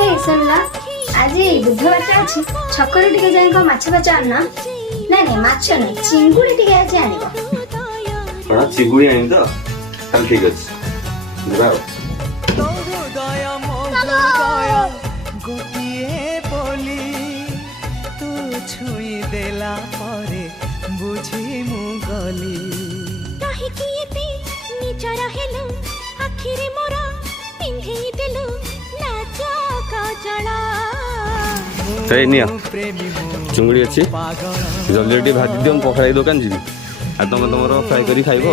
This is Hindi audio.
हे सुनला आज बुधवार अच्छी छकरे टिके जाई को माछ फाछ आन नहीं नहीं माछ नहीं चिंगुड़ी टिके आज आनिबो बड़ा चिंगुड़ी आनी तो चल ठीक अछि जाओ गोटिए बोली तू छुई देला परे बुझी मु गली काहे किएते निचरा हेलु आखिरे मोरा पिंधेई देलु नाचा काजला ते निया चिंगुड़ी अछि जल्दी भाजी दियो पखड़ाई दुकान जी आ तुम तुमरो फ्राई करी खाइबो।